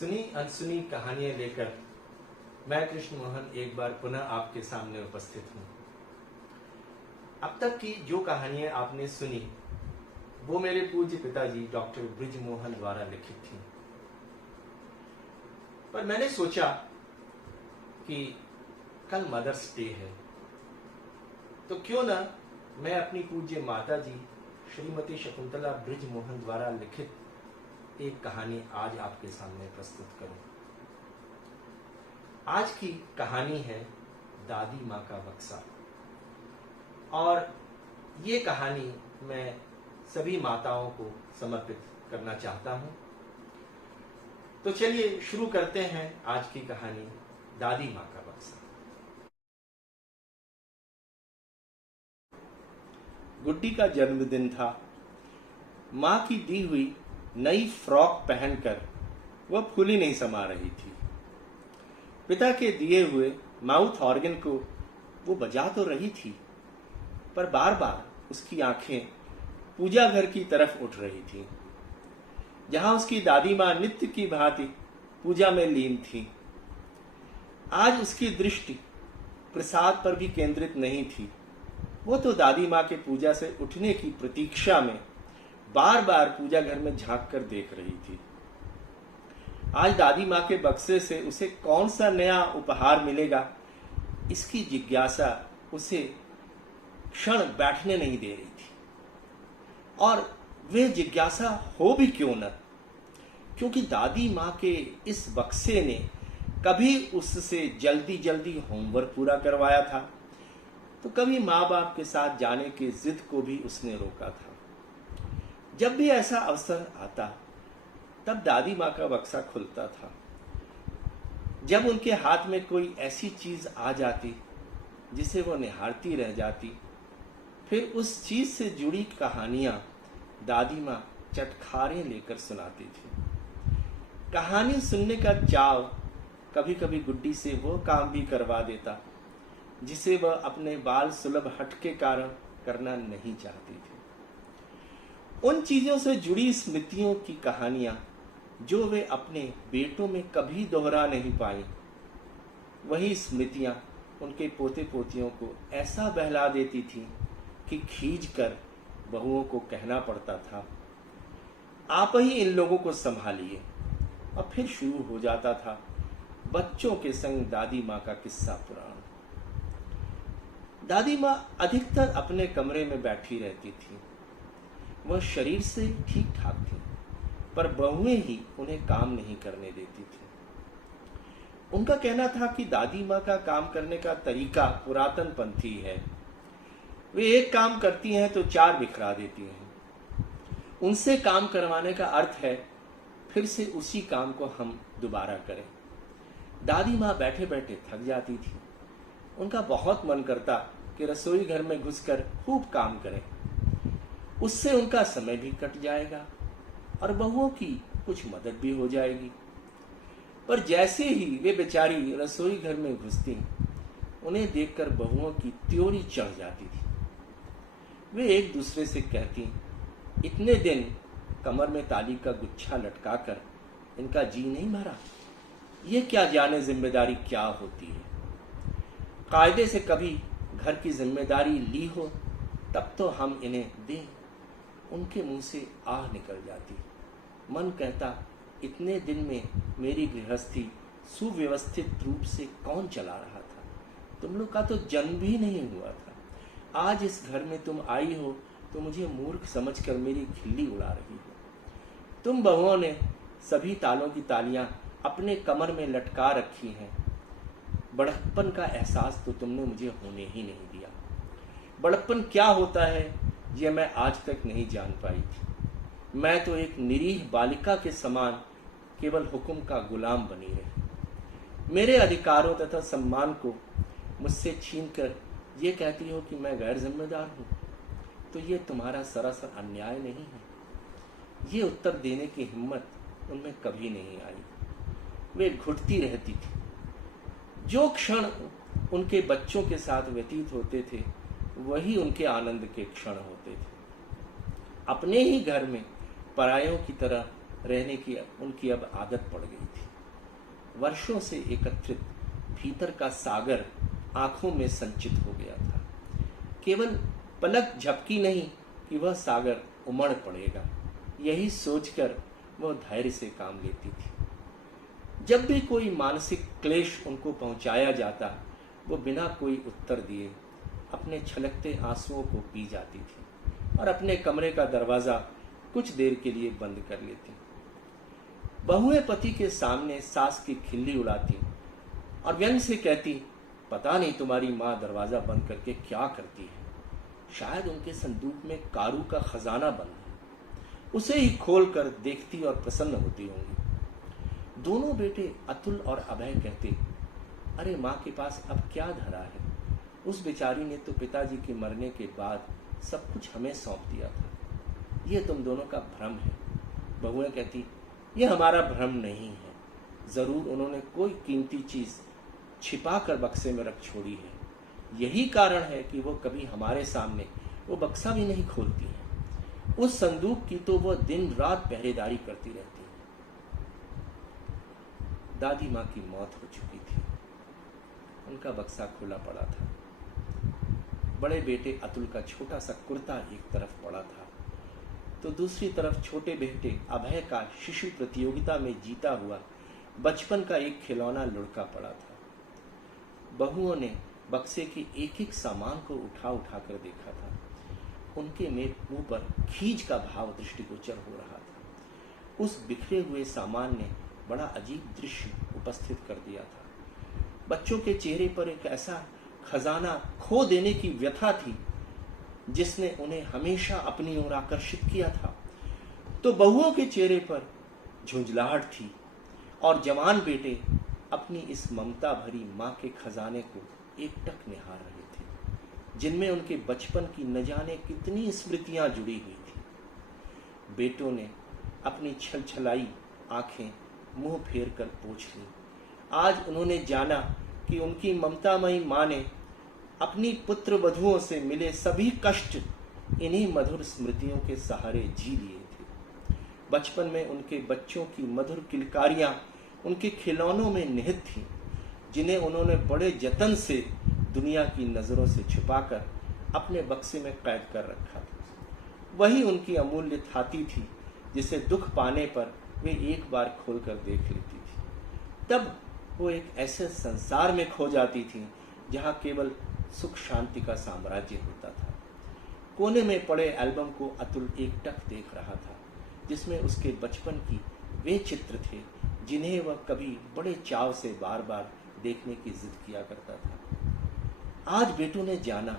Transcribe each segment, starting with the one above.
सुनी अनसुनी कहानियां लेकर मैं कृष्ण मोहन एक बार पुनः आपके सामने उपस्थित हूं। अब तक की जो कहानियां आपने सुनी वो मेरे पूज्य पिताजी डॉक्टर ब्रिज मोहन द्वारा लिखित थी, पर मैंने सोचा कि कल मदर्स डे है, तो क्यों ना मैं अपनी पूज्य माता जी श्रीमती शकुंतला ब्रिज मोहन द्वारा लिखित एक कहानी आज आपके सामने प्रस्तुत करूं। आज की कहानी है दादी माँ का बक्सा, और ये कहानी मैं सभी माताओं को समर्पित करना चाहता हूं। तो चलिए शुरू करते हैं आज की कहानी दादी माँ का बक्सा। गुड्डी का जन्मदिन था। माँ की दी हुई नई फ्रॉक पहनकर वह फूली नहीं समा रही थी। पिता के दिए हुए माउथ ऑर्गन को वो बजा तो रही थी, पर बार बार उसकी आंखें पूजा घर की तरफ उठ रही थी, जहां उसकी दादी माँ नित्य की भांति पूजा में लीन थी। आज उसकी दृष्टि प्रसाद पर भी केंद्रित नहीं थी। वो तो दादी माँ के पूजा से उठने की प्रतीक्षा में बार बार पूजा घर में झांक कर देख रही थी। आज दादी माँ के बक्से से उसे कौन सा नया उपहार मिलेगा, इसकी जिज्ञासा उसे क्षण बैठने नहीं दे रही थी। और वे जिज्ञासा हो भी क्यों न, क्योंकि दादी माँ के इस बक्से ने कभी उससे जल्दी जल्दी होमवर्क पूरा करवाया था, तो कभी माँ बाप के साथ जाने की जिद को भी उसने रोका था। जब भी ऐसा अवसर आता तब दादी माँ का बक्सा खुलता था। जब उनके हाथ में कोई ऐसी चीज आ जाती जिसे वो निहारती रह जाती, फिर उस चीज से जुड़ी कहानियां दादी माँ चटखारे लेकर सुनाती थी। कहानी सुनने का चाव कभी कभी गुड्डी से वो काम भी करवा देता जिसे वह अपने बाल सुलभ हट के कारण करना नहीं चाहती थी। उन चीजों से जुड़ी स्मृतियों की कहानियां जो वे अपने बेटों में कभी दोहरा नहीं पाई, वही स्मृतियां उनके पोते पोतियों को ऐसा बहला देती थी कि खींचकर बहुओं को कहना पड़ता था, आप ही इन लोगों को संभालिए। और फिर शुरू हो जाता था बच्चों के संग दादी माँ का किस्सा पुराण। दादी माँ अधिकतर अपने कमरे में बैठी रहती थी। वह शरीर से ठीक ठाक थी, पर बहुएं ही उन्हें काम नहीं करने देती थी। उनका कहना था कि दादी माँ का काम करने का तरीका पुरातन पंथी है। वे एक काम करती हैं तो चार बिखरा देती हैं। उनसे काम करवाने का अर्थ है फिर से उसी काम को हम दोबारा करें। दादी माँ बैठे बैठे थक जाती थी। उनका बहुत मन करता कि रसोई घर में घुसकर खूब काम करें। उससे उनका समय भी कट जाएगा और बहुओं की कुछ मदद भी हो जाएगी। पर जैसे ही वे बेचारी रसोई घर में घुसती, उन्हें देखकर बहुओं की त्योरी चढ़ जाती थी। वे एक दूसरे से कहती, इतने दिन कमर में ताली का गुच्छा लटकाकर इनका जी नहीं भरा, ये क्या जाने जिम्मेदारी क्या होती है। कायदे से कभी घर की जिम्मेदारी ली हो तब तो हम इन्हें दें। उनके मुंह से आह निकल जाती। मन कहता, इतने दिन में मेरी गृहस्थी सुव्यवस्थित रूप से कौन चला रहा था। तुम लोग का तो जन्म भी नहीं हुआ था। आज इस घर में तुम आई हो तो मुझे मूर्ख समझकर मेरी खिल्ली उड़ा रही हो। तुम बहुओं ने सभी तालों की तालियां अपने कमर में लटका रखी हैं। बड़प्पन का एहसास तो तुमने मुझे होने ही नहीं दिया। बड़प्पन क्या होता है ये मैं आज तक नहीं जान पाई थी। मैं तो एक निरीह बालिका के समान केवल हुक्म का गुलाम बनी रही। मेरे अधिकारों तथा सम्मान को मुझसे छीनकर ये कहती हो कि मैं गैर जिम्मेदार हूँ, तो ये तुम्हारा सरासर अन्याय नहीं है। ये उत्तर देने की हिम्मत उनमें कभी नहीं आई। वे घुटती रहती थी। जो क्षण उनके बच्चों के साथ व्यतीत होते थे वही उनके आनंद के क्षण होते थे। अपने ही घर में परायों की तरह रहने की उनकी अब आदत पड़ गई थी। वर्षों से एकत्रित भीतर का सागर आंखों में संचित हो गया था। केवल पलक झपकी नहीं कि वह सागर उमड़ पड़ेगा, यही सोचकर वह धैर्य से काम लेती थी। जब भी कोई मानसिक क्लेश उनको पहुंचाया जाता, वो बिना कोई उत्तर दिए अपने छलकते आंसुओं को पी जाती थी और अपने कमरे का दरवाजा कुछ देर के लिए बंद कर लेती। बहुएं पति के सामने सास की खिल्ली उड़ाती और व्यंग से कहती, पता नहीं तुम्हारी माँ दरवाजा बंद करके क्या करती है, शायद उनके संदूक में कारू का खजाना बंद है, उसे ही खोल कर देखती और प्रसन्न होती होंगी। दोनों बेटे अतुल और अभय कहते, अरे माँ के पास अब क्या धरा है, उस बेचारी ने तो पिताजी के मरने के बाद सब कुछ हमें सौंप दिया था, यह तुम दोनों का भ्रम है। बहुएं कहती, यह हमारा भ्रम नहीं है, जरूर उन्होंने कोई कीमती चीज छिपा कर बक्से में रख छोड़ी है, यही कारण है कि वो कभी हमारे सामने वो बक्सा भी नहीं खोलती है। उस संदूक की तो वह दिन रात पहरेदारी करती रहती है। दादी माँ की मौत हो चुकी थी, उनका बक्सा खुला पड़ा था। बड़े बेटे अतुल का छोटा सा कुर्ता एक तरफ पड़ा था, तो दूसरी तरफ छोटे बेटे अभय का शिशु प्रतियोगिता में जीता हुआ बचपन का एक खिलौना लुढ़का पड़ा था। बहुओं ने बक्से के एक एक सामान को उठा उठा कर देखा था। उनके मुंह पर खींच का भाव दृष्टिगोचर हो रहा था। उस बिखरे हुए सामान ने बड़ा अजीब दृश्य उपस्थित कर दिया था। बच्चों के चेहरे पर एक ऐसा खजाना खो देने की व्यथा थी जिसने उन्हें हमेशा अपनी ओर आकर्षित किया था, तो बहुओं के चेहरे पर झुंझलाहट थी और जवान बेटे अपनी इस ममता भरी माँ के खजाने को एकटक निहार रहे थे, जिनमें उनके बचपन की न जाने कितनी स्मृतियां जुड़ी हुई थी। बेटों ने अपनी छलछलाई आंखें मुंह फेर कर पोंछ ली। आज उन्होंने जाना कि उनकी ममतामयी माँ ने अपनी पुत्र वधुओं से मिले सभी कष्ट इन्हीं मधुर स्मृतियों के सहारे जी लिए थे। बचपन में उनके बच्चों की मधुर किलकारियां उनके खिलौनों में निहित थी, जिन्हें उन्होंने बड़े जतन से दुनिया की नजरों से छुपाकर अपने बक्से में कैद कर रखा था। वही उनकी अमूल्य थाती थी जिसे दुख पाने पर वे एक बार खोलकर देख लेती थी। तब वो एक ऐसे संसार में खो जाती थी जहाँ केवल सुख शांति का साम्राज्य होता था। कोने में पड़े एल्बम को अतुल एकटक देख रहा था, जिसमें उसके बचपन की वे चित्र थे जिन्हें वह कभी बड़े चाव से बार बार देखने की जिद किया करता था। आज बेटों ने जाना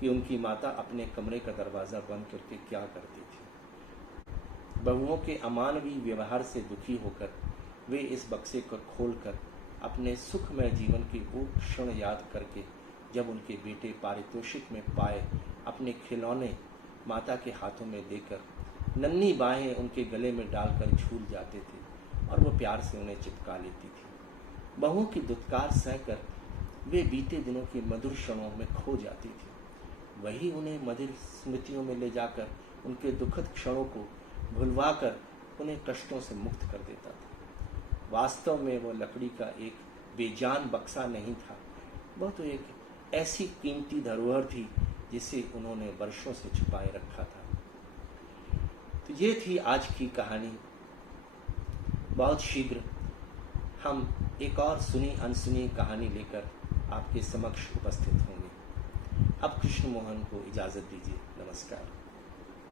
कि उनकी माता अपने कमरे का दरवाजा बंद करके क्या करती थी। बहुओं के अमानवीय व्यवहार से दुखी होकर वे इस बक्से को खोलकर अपने सुखमय जीवन के वो क्षण याद करके, जब उनके बेटे पारितोषिक में पाए अपने खिलौने माता के हाथों में देकर नन्ही बाहें उनके गले में डालकर झूल जाते थे और वो प्यार से उन्हें चिपका लेती थी। बहुओं की दुत्कार सहकर वे बीते दिनों के मधुर क्षणों में खो जाती थी। वही उन्हें मधुर स्मृतियों में ले जाकर उनके दुखद क्षणों को भुलवाकर उन्हें कष्टों से मुक्त कर देता था। वास्तव में वो लकड़ी का एक बेजान बक्सा नहीं था, वह तो एक ऐसी कीमती धरोहर थी जिसे उन्होंने वर्षों से छुपाए रखा था। तो ये थी आज की कहानी। बहुत शीघ्र हम एक और सुनी अनसुनी कहानी लेकर आपके समक्ष उपस्थित होंगे। अब कृष्ण मोहन को इजाज़त दीजिए। नमस्कार।